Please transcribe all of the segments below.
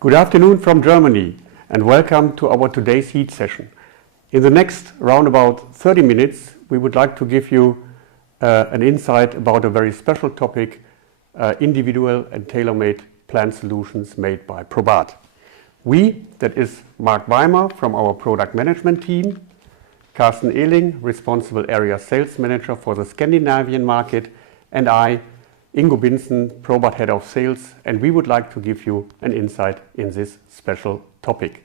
Good afternoon from Germany and welcome to our today's heat session. In the next round about 30 minutes we would like to give you an insight about a very special topic, individual and tailor-made plant solutions made by PROBAT. We, that is Mark Weimer from our product management team, Carsten Ehling, responsible area sales manager for the Scandinavian market, and I, Ingo Binsen, PROBAT head of sales, and we would like to give you an insight in this special topic.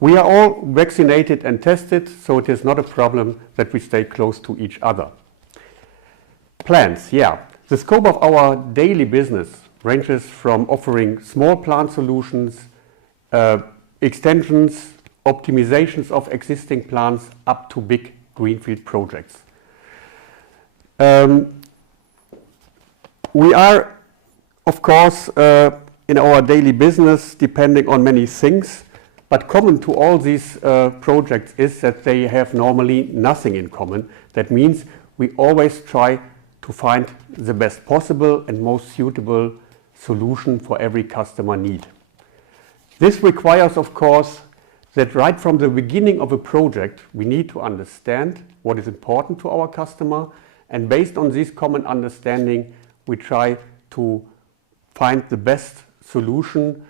We are all vaccinated and tested, so it is not a problem that we stay close to each other. Plants, the scope of our daily business ranges from offering small plant solutions, extensions, optimizations of existing plants up to big greenfield projects. We are, of course, in our daily business depending on many things, but common to all these projects is that they have normally nothing in common. That means we always try to find the best possible and most suitable solution for every customer need. This requires, of course, that right from the beginning of a project we need to understand what is important to our customer, and based on this common understanding we try to find the best solution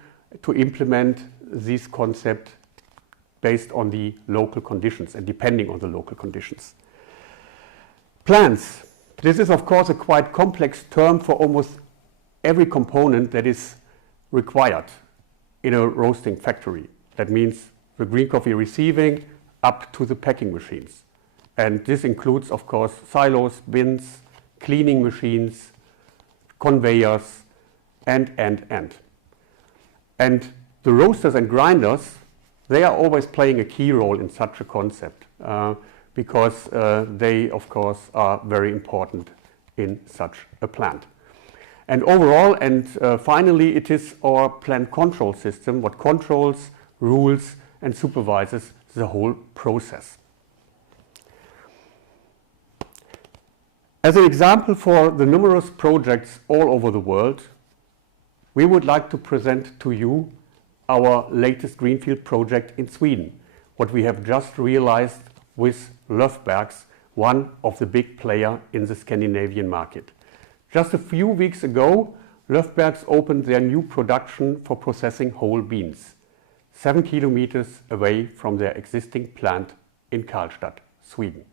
to implement this concept based on the local conditions and depending on the local conditions. Plants. This is of course a quite complex term for almost every component that is required in a roasting factory. That means the green coffee receiving up to the packing machines. And this includes of course silos, bins, cleaning machines, conveyors, and. And the roasters and grinders, they are always playing a key role in such a concept because they, of course, are very important in such a plant. And overall, and finally, it is our plant control system, what controls, rules, and supervises the whole process. As an example for the numerous projects all over the world, we would like to present to you our latest greenfield project in Sweden, what we have just realized with Löfbergs, one of the big players in the Scandinavian market. Just a few weeks ago, Löfbergs opened their new production for processing whole beans, 7 kilometers away from their existing plant in Karlstad, Sweden.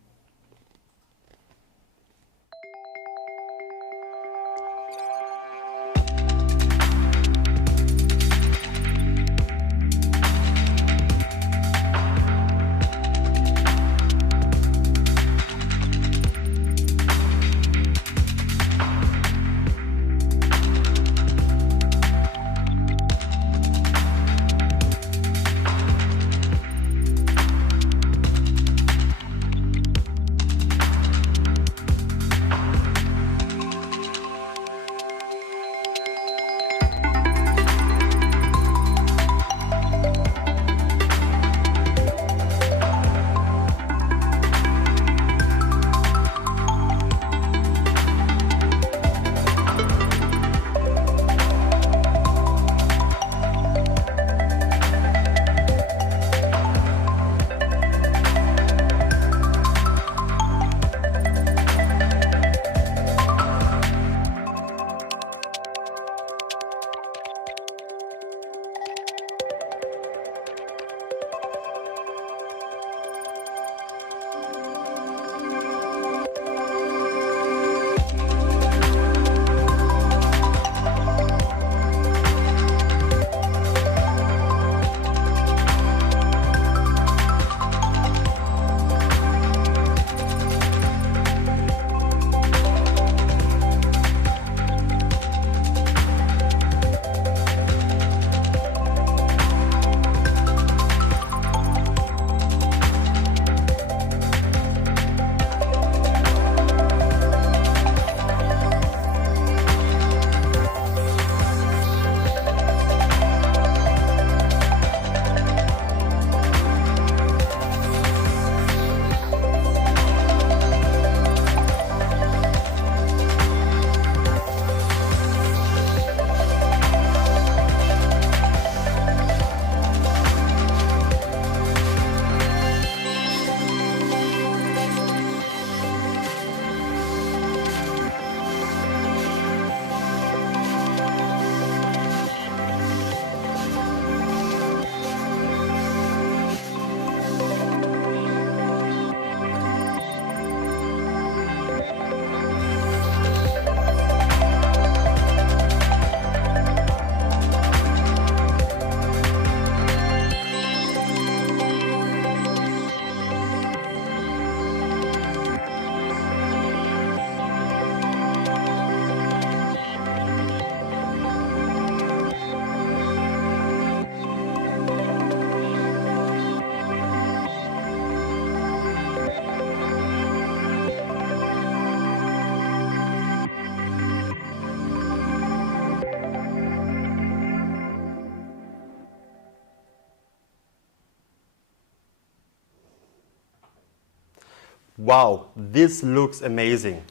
Wow, this looks amazing.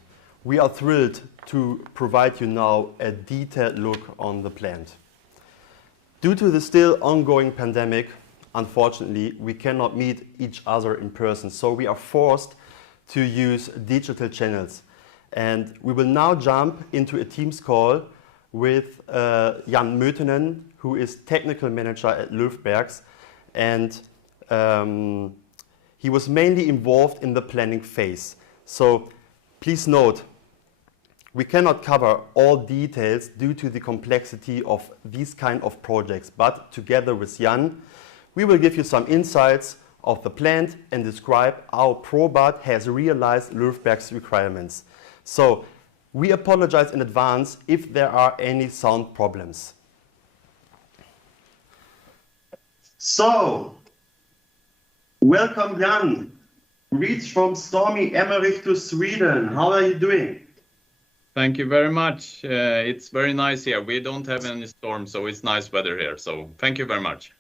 We are thrilled to provide you now a detailed look on the plant. Due to the still ongoing pandemic, unfortunately, we cannot meet each other in person, so we are forced to use digital channels. And we will now jump into a Teams call with Jan Mötenen, who is technical manager at Löfbergs, and he was mainly involved in the planning phase. So please note, we cannot cover all details due to the complexity of these kind of projects, but together with Jan, we will give you some insights of the plant and describe how PROBAT has realized Löfberg's requirements. So we apologize in advance if there are any sound problems. So, welcome Jan. Greets from stormy Emmerich to Sweden. How are you doing? Thank you very much. It's very nice here. We don't have any storm, so it's nice weather here. So thank you very much.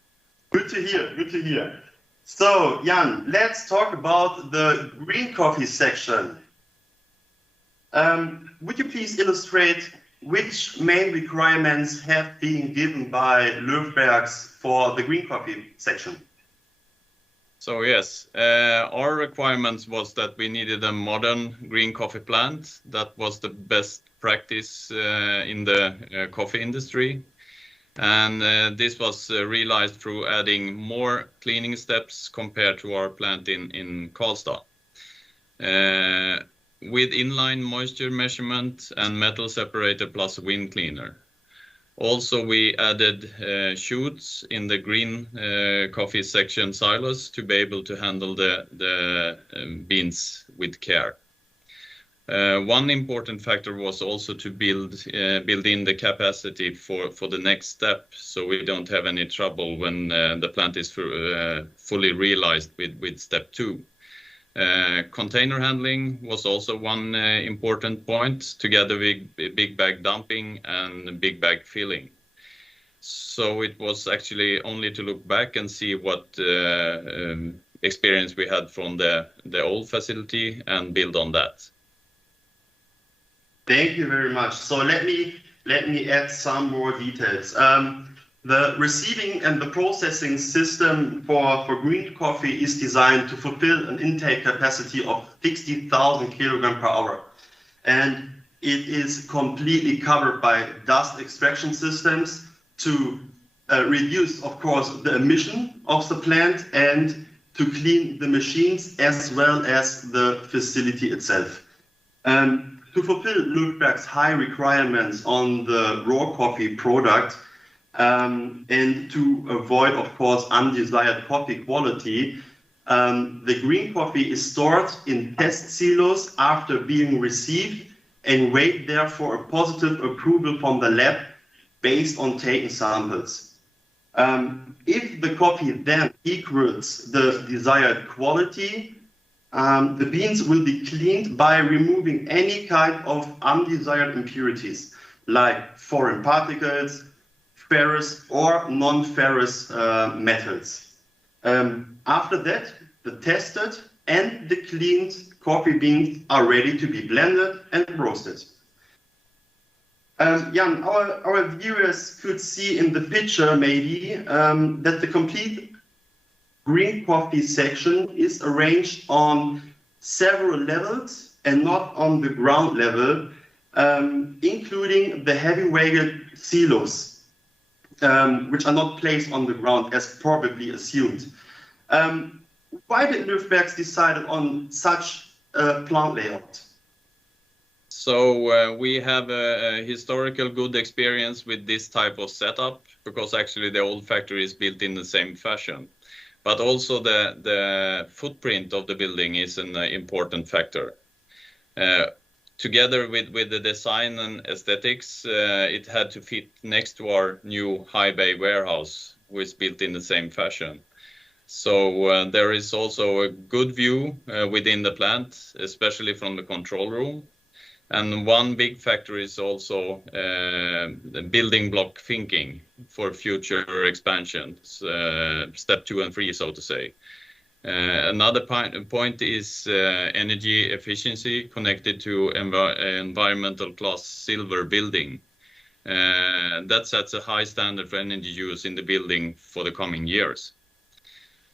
Good to hear, good to hear. So, Jan, let's talk about the green coffee section. Would you please illustrate which main requirements have been given by Löfbergs for the green coffee section? So yes, our requirements was that we needed a modern green coffee plant that was the best practice in the coffee industry. And this was realized through adding more cleaning steps compared to our plant in Karlstad. With inline moisture measurement and metal separator plus wind cleaner. Also, we added chutes in the green coffee section silos to be able to handle the beans with care. One important factor was also to build in the capacity for the next step, so we don't have any trouble when the plant is fully realized with step 2. Container handling was also one important point, together with big bag dumping and big bag filling. So it was actually only to look back and see what experience we had from the old facility and build on that. Thank you very much. So let me add some more details. The receiving and the processing system for green coffee is designed to fulfill an intake capacity of 60,000 kilograms per hour. And it is completely covered by dust extraction systems to reduce, of course, the emission of the plant and to clean the machines as well as the facility itself. To fulfill Löfberg's high requirements on the raw coffee product, and to avoid, of course, undesired coffee quality, the green coffee is stored in test silos after being received and wait there for a positive approval from the lab based on taken samples. If the coffee then equals the desired quality, the beans will be cleaned by removing any kind of undesired impurities like foreign particles, ferrous or non-ferrous metals. After that, the tested and the cleaned coffee beans are ready to be blended and roasted. Jan, our viewers could see in the picture maybe that the complete green coffee section is arranged on several levels and not on the ground level, including the heavy-weighted silos. Which are not placed on the ground as probably assumed. Why did Löfbergs decide on such a plant layout? So we have a historical good experience with this type of setup because actually the old factory is built in the same fashion. But also the footprint of the building is an important factor. Together with the design and aesthetics, it had to fit next to our new high bay warehouse, which is built in the same fashion. So there is also a good view within the plant, especially from the control room. And one big factor is also the building block thinking for future expansions, step 2 and 3, so to say. Another point is energy efficiency connected to environmental class silver building. That sets a high standard for energy use in the building for the coming years.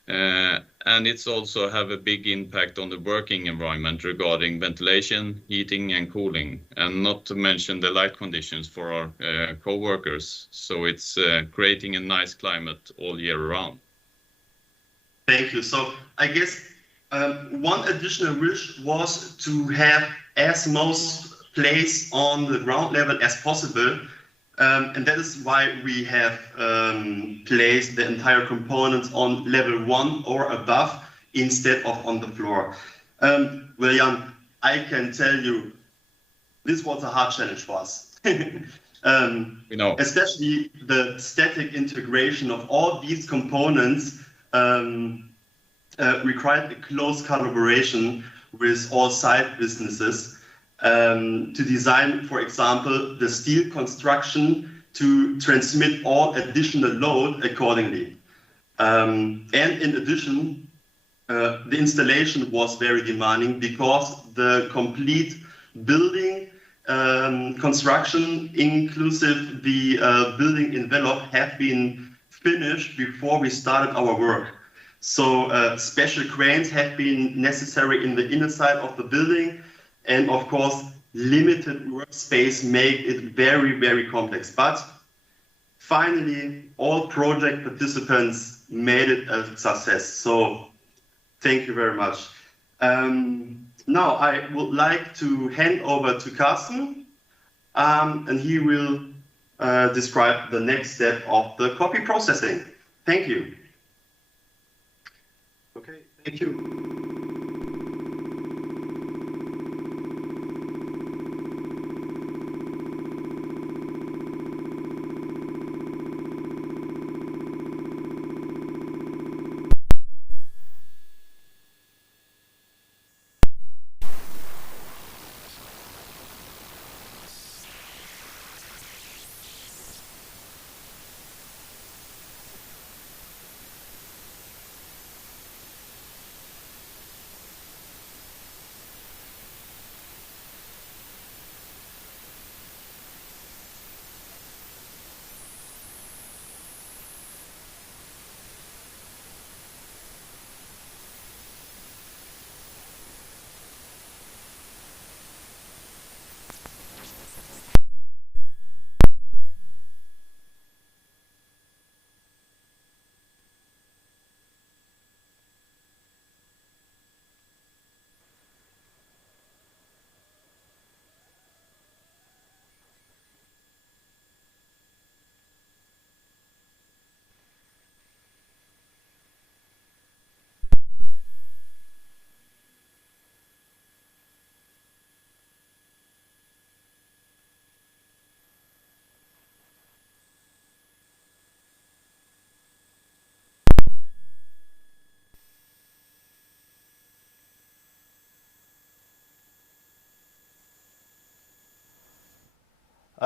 And it's also have a big impact on the working environment regarding ventilation, heating and cooling, and not to mention the light conditions for our co-workers. So it's creating a nice climate all year round. Thank you. So I guess one additional wish was to have as most place on the ground level as possible. And that is why we have placed the entire components on level 1 or above instead of on the floor. William, I can tell you this was a hard challenge for us. We know. Especially the static integration of all these components required a close collaboration with all site businesses to design, for example, the steel construction to transmit all additional load accordingly. And in addition, the installation was very demanding because the complete building construction, inclusive the building envelope, have been finished before we started our work. So special cranes have been necessary in the inner side of the building, and of course limited workspace make it very, very complex. But finally, all project participants made it a success. So thank you very much. Now I would like to hand over to Carsten, and he will describe the next step of the copy processing. Thank you. Okay, thank you.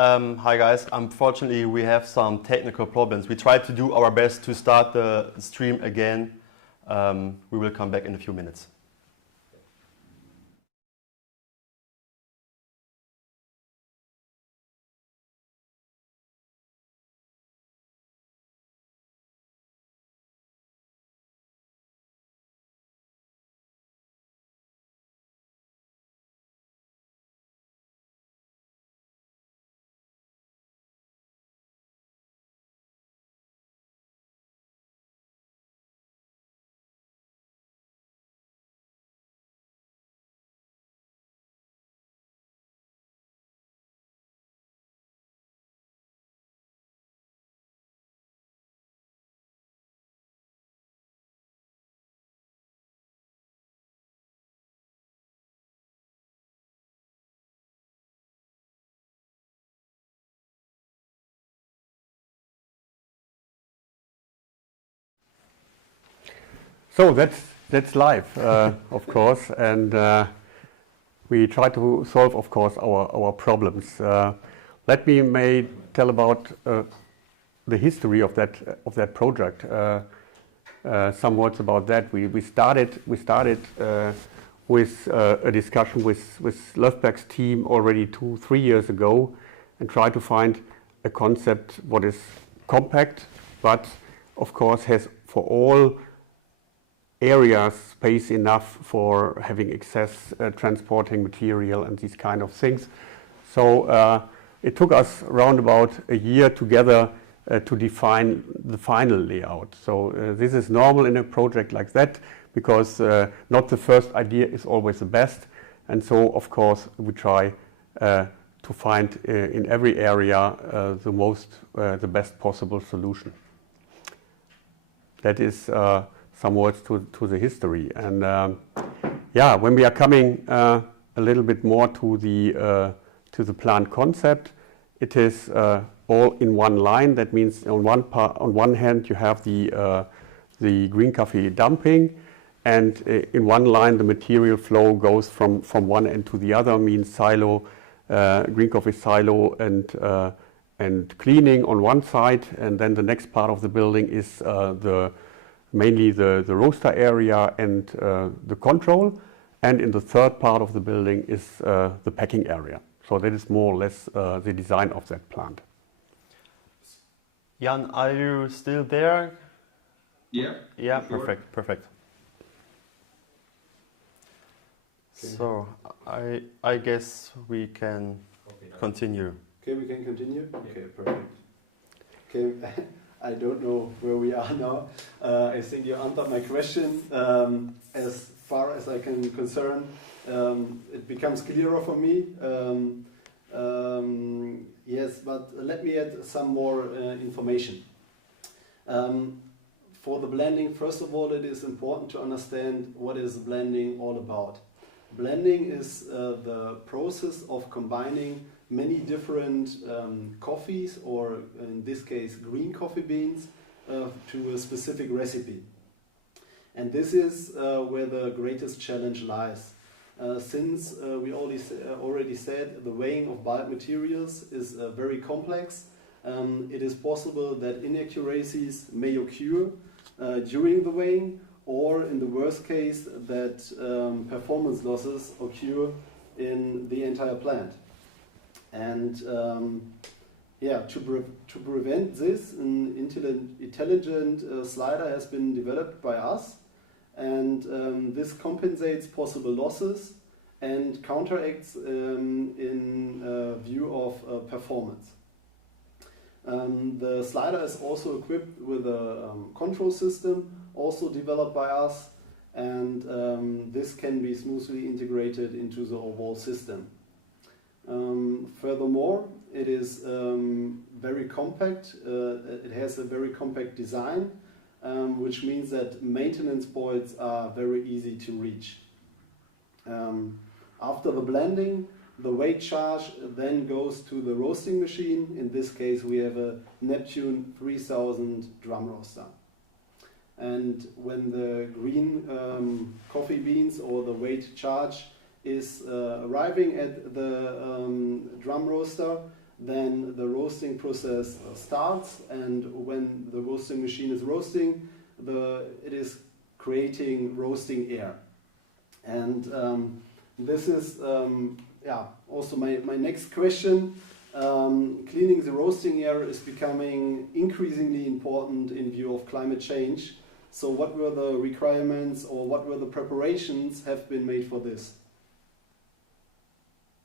Hi guys, unfortunately we have some technical problems. We tried to do our best to start the stream again. We will come back in a few minutes. So that's live, of course, and we try to solve, of course, our problems. Let me tell about the history of that project. some words about that. We started with a discussion with Löfberg's team already 2-3 years ago, and try to find a concept what is compact, but of course has for all areas space enough for having access, transporting material and these kind of things. So it took us around about a year together to define the final layout. So this is normal in a project like that, because not the first idea is always the best. And so of course we try to find in every area the best possible solution. That is some words to the history. And yeah, when we are coming a little bit more to the plant concept, it is all in one line. That means on one hand you have the green coffee dumping, and in one line the material flow goes from one end to the other, means silo, green coffee silo and cleaning on one side, and then the next part of the building is mainly the roaster area and the control, and in the third part of the building is the packing area. So that is more or less the design of that plant. Jan, are you still there? Yeah. Yeah, sure. perfect. So I guess we can continue. Okay, we can continue? Okay, perfect. Okay, I don't know where we are now. I think you answered my question. As far as I can concern, it becomes clearer for me. Yes, but let me add some more information. For the blending, first of all, it is important to understand what is blending all about. Blending is the process of combining many different coffees, or in this case green coffee beans, to a specific recipe. And this is where the greatest challenge lies. Since we already said the weighing of bulk materials is very complex, it is possible that inaccuracies may occur during the weighing, or in the worst case that performance losses occur in the entire plant. And yeah, to prevent this, an intelligent slider has been developed by us, and this compensates possible losses and counteracts in view of performance. The slider is also equipped with a control system, also developed by us, and this can be smoothly integrated into the overall system. Furthermore, it is very compact. It has a very compact design, which means that maintenance points are very easy to reach. After the blending, the weight charge then goes to the roasting machine. In this case, we have a Neptune 3000 drum roaster. And when the green coffee beans or the weight charge is arriving at the drum roaster, then the roasting process starts, and when the roasting machine is roasting, it is creating roasting air. And this is yeah, also my next question. Cleaning the roasting air is becoming increasingly important in view of climate change. So what were the requirements, or what were the preparations have been made for this?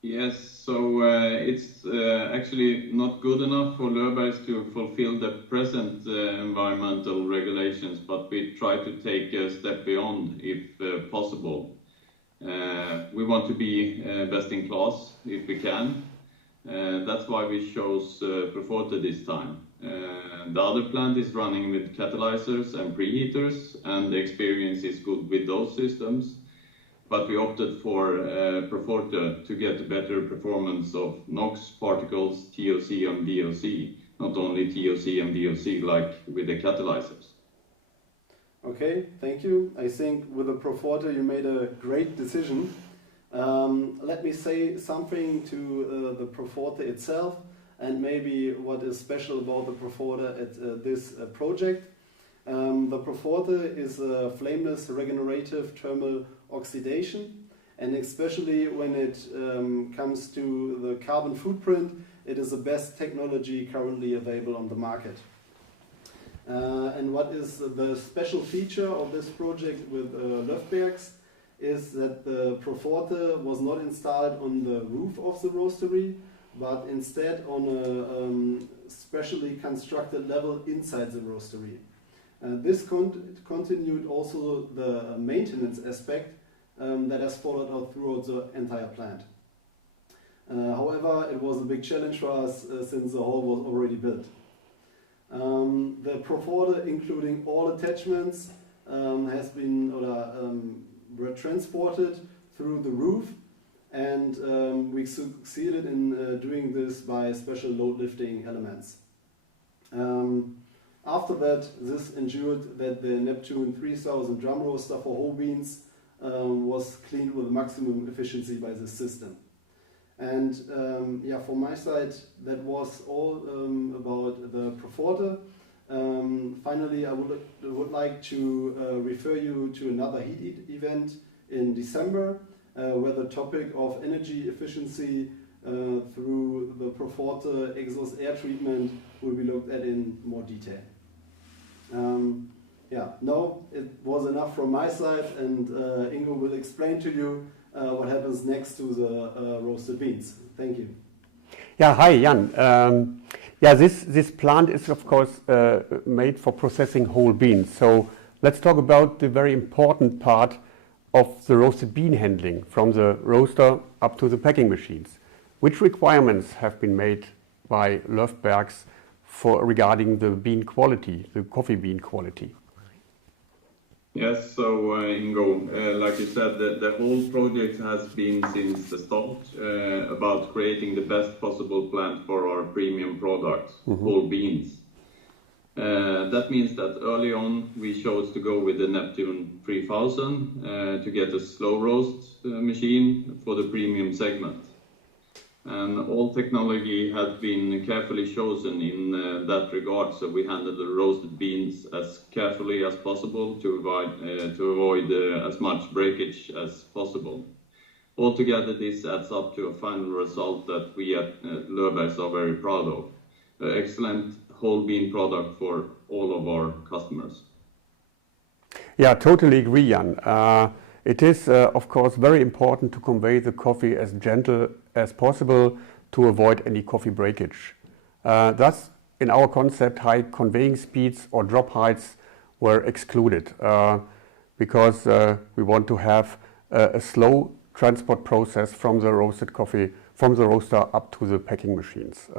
Yes, so it's actually not good enough for Löfbergs to fulfill the present environmental regulations, but we try to take a step beyond if possible. We want to be best in class if we can. That's why we chose Proforte this time. The other plant is running with catalyzers and preheaters, and the experience is good with those systems. But we opted for Proforte to get a better performance of NOx, particles, TOC and VOC, not only TOC and VOC like with the catalyzers. Okay, thank you. I think with the Proforte you made a great decision. Let me say something to the Proforte itself, and maybe what is special about the Proforte at this project. The PROFORTE is a flameless regenerative thermal oxidation, and especially when it comes to the carbon footprint, it is the best technology currently available on the market. And what is the special feature of this project with Löfbergs is that the PROFORTE was not installed on the roof of the roastery, but instead on a specially constructed level inside the roastery. This continued also the maintenance aspect that has followed out throughout the entire plant. However, it was a big challenge for us since the hall was already built. The PROFORTE, including all attachments, has been were transported through the roof, and we succeeded in doing this by special load lifting elements. After that, this ensured that the Neptune 3000 drum roaster for whole beans was cleaned with maximum efficiency by this system. And yeah, from my side, that was all about the PROFORTE. Finally, I would like to refer you to another heat event in December, where the topic of energy efficiency through the PROFORTE exhaust air treatment will be looked at in more detail. Yeah, no, it was enough from my side, and Ingo will explain to you what happens next to the roasted beans. Thank you. Yeah, hi Jan. Yeah, this plant is of course made for processing whole beans. So let's talk about the very important part of the roasted bean handling from the roaster up to the packing machines. Which requirements have been made by Löfbergs regarding the bean quality, the coffee bean quality? Yes, so Ingo, like you said, the whole project has been since the start about creating the best possible plant for our premium products, whole beans. That means that early on we chose to go with the Neptune 3000 to get a slow roast machine for the premium segment. And all technology has been carefully chosen in that regard, so we handle the roasted beans as carefully as possible to avoid as much breakage as possible. Altogether, this adds up to a final result that we at Löfbergs are very proud of. An excellent whole bean product for all of our customers. Yeah, totally agree, Jan. It is, of course, very important to convey the coffee as gentle as possible to avoid any coffee breakage. Thus, in our concept, high conveying speeds or drop heights were excluded because we want to have a slow transport process from the roasted coffee, from the roaster up to the packing machines.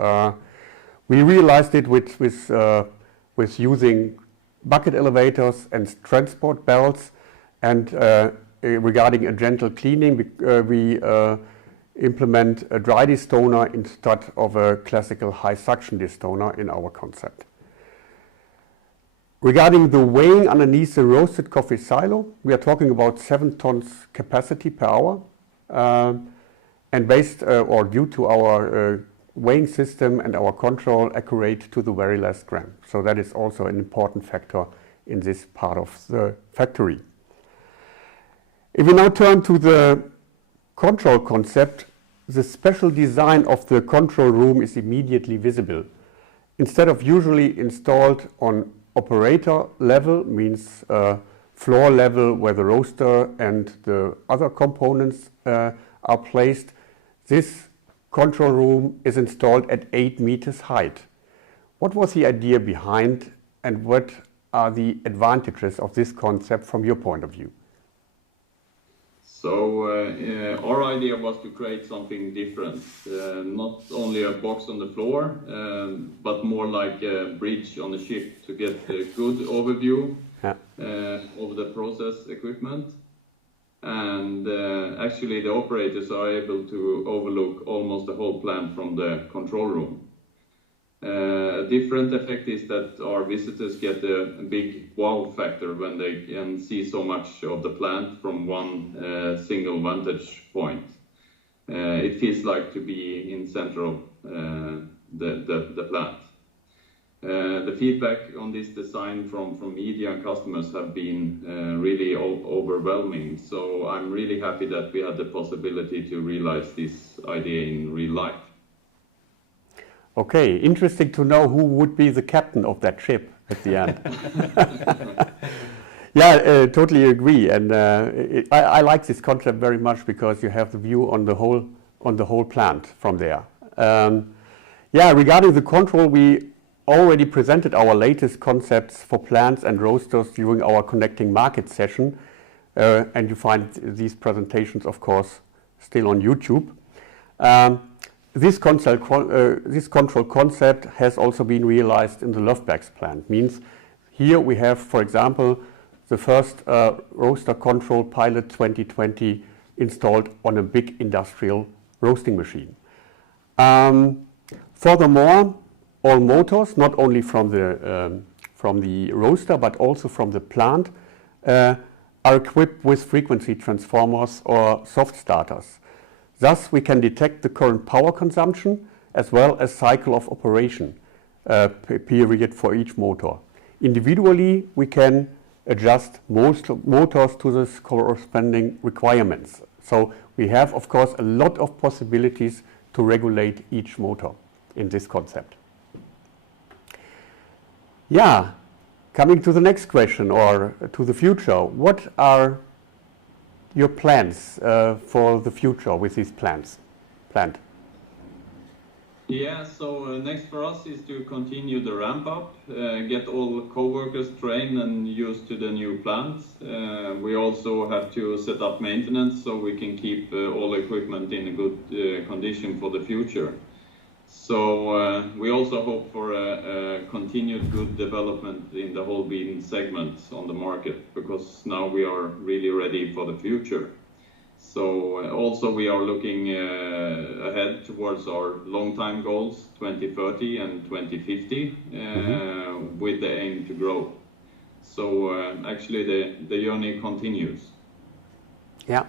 We realized it with using bucket elevators and transport belts, and regarding a gentle cleaning, we implement a dry destoner instead of a classical high suction destoner in our concept. Regarding the weighing underneath the roasted coffee silo, we are talking about 7 tons capacity per hour, and based or due to our weighing system and our control, accurate to the very last gram. So that is also an important factor in this part of the factory. If we now turn to the control concept, the special design of the control room is immediately visible. Instead of usually installed on operator level, means floor level where the roaster and the other components are placed, this control room is installed at 8 meters height. What was the idea behind, and what are the advantages of this concept from your point of view? So our idea was to create something different, not only a box on the floor, but more like a bridge on the ship to get a good overview of the process equipment. And actually the operators are able to overlook almost the whole plant from the control room. A different effect is that our visitors get a big wow factor when they can see so much of the plant from one single vantage point. It feels like to be in center of the plant. The feedback on this design from media and customers have been really overwhelming. So I'm really happy that we had the possibility to realize this idea in real life. Okay, interesting to know who would be the captain of that ship at the end. Yeah, totally agree. And I like this concept very much because you have the view on the whole plant from there. Yeah, regarding the control, we already presented our latest concepts for plants and roasters during our Connecting Market session. And you find these presentations, of course, still on YouTube. This control concept has also been realized in the Löfbergs plant. Means here we have, for example, the first roaster control pilot 2020 installed on a big industrial roasting machine. Furthermore, all motors, not only from the roaster but also from the plant, are equipped with frequency transformers or soft starters. Thus, we can detect the current power consumption as well as cycle of operation period for each motor. Individually, we can adjust most motors to the corresponding requirements. So we have, of course, a lot of possibilities to regulate each motor in this concept. Yeah, coming to the next question or to the future, what are your plans for the future with this plant? Yeah, so next for us is to continue the ramp up, get all co-workers trained and used to the new plant. We also have to set up maintenance so we can keep all equipment in a good condition for the future. So we also hope for a continued good development in the whole bean segment on the market, because now we are really ready for the future. So also we are looking ahead towards our long-time goals, 2030 and 2050, with the aim to grow. So actually the journey continues. Yeah.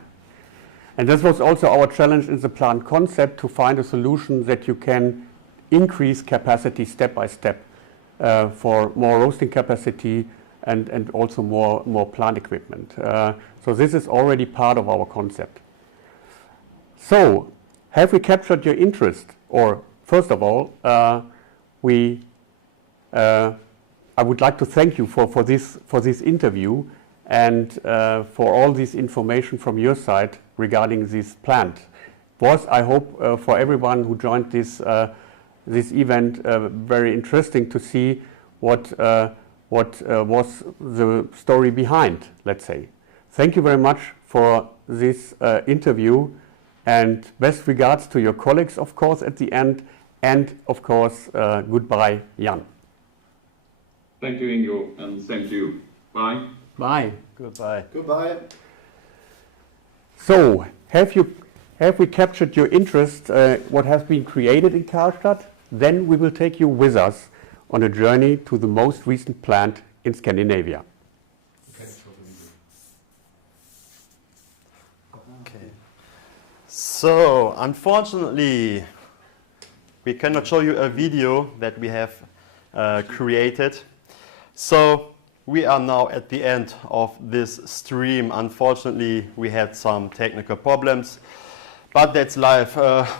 And this was also our challenge in the plant concept, to find a solution that you can increase capacity step by step for more roasting capacity and also more plant equipment. So this is already part of our concept. So have we captured your interest? Or first of all, I would like to thank you for this interview and for all this information from your side regarding this plant. Was, I hope, for everyone who joined this event, very interesting to see what was the story behind, let's say. Thank you very much for this interview, and best regards to your colleagues, of course, at the end, and of course, goodbye, Jan. Thank you, Ingo, and same to you. Bye. Bye. Goodbye. Goodbye. So, have we captured your interest, what has been created in Karlstad? Then we will take you with us on a journey to the most recent plant in Scandinavia. Okay. So, unfortunately, we cannot show you a video that we have created. So, we are now at the end of this stream. Unfortunately, we had some technical problems, but that's life.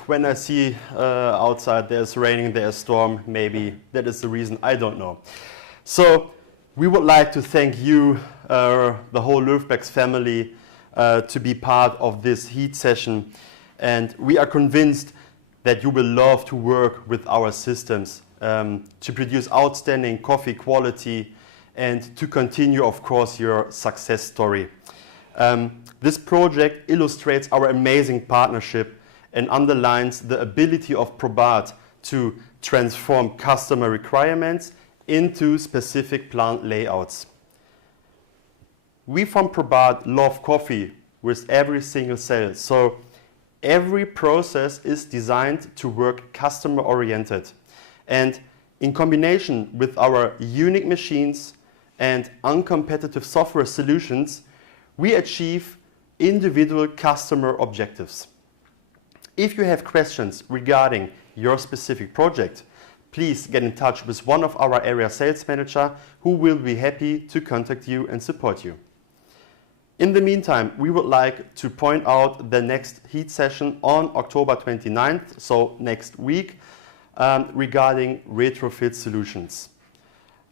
When I see outside there's raining, there's storm, maybe that is the reason, I don't know. So we would like to thank you, the whole Löfbergs family, to be part of this heat session. And we are convinced that you will love to work with our systems to produce outstanding coffee quality and to continue, of course, your success story. This project illustrates our amazing partnership and underlines the ability of PROBAT to transform customer requirements into specific plant layouts. We from PROBAT love coffee with every single cell, so every process is designed to work customer-oriented. And in combination with our unique machines and uncompetitive software solutions, we achieve individual customer objectives. If you have questions regarding your specific project, please get in touch with one of our area sales manager who will be happy to contact you and support you. In the meantime, we would like to point out the next heat session on October 29th, so next week, regarding retrofit solutions.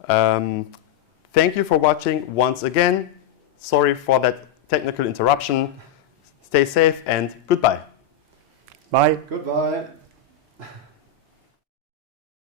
Thank you for watching once again. Sorry for that technical interruption. Stay safe and goodbye. Bye. Goodbye.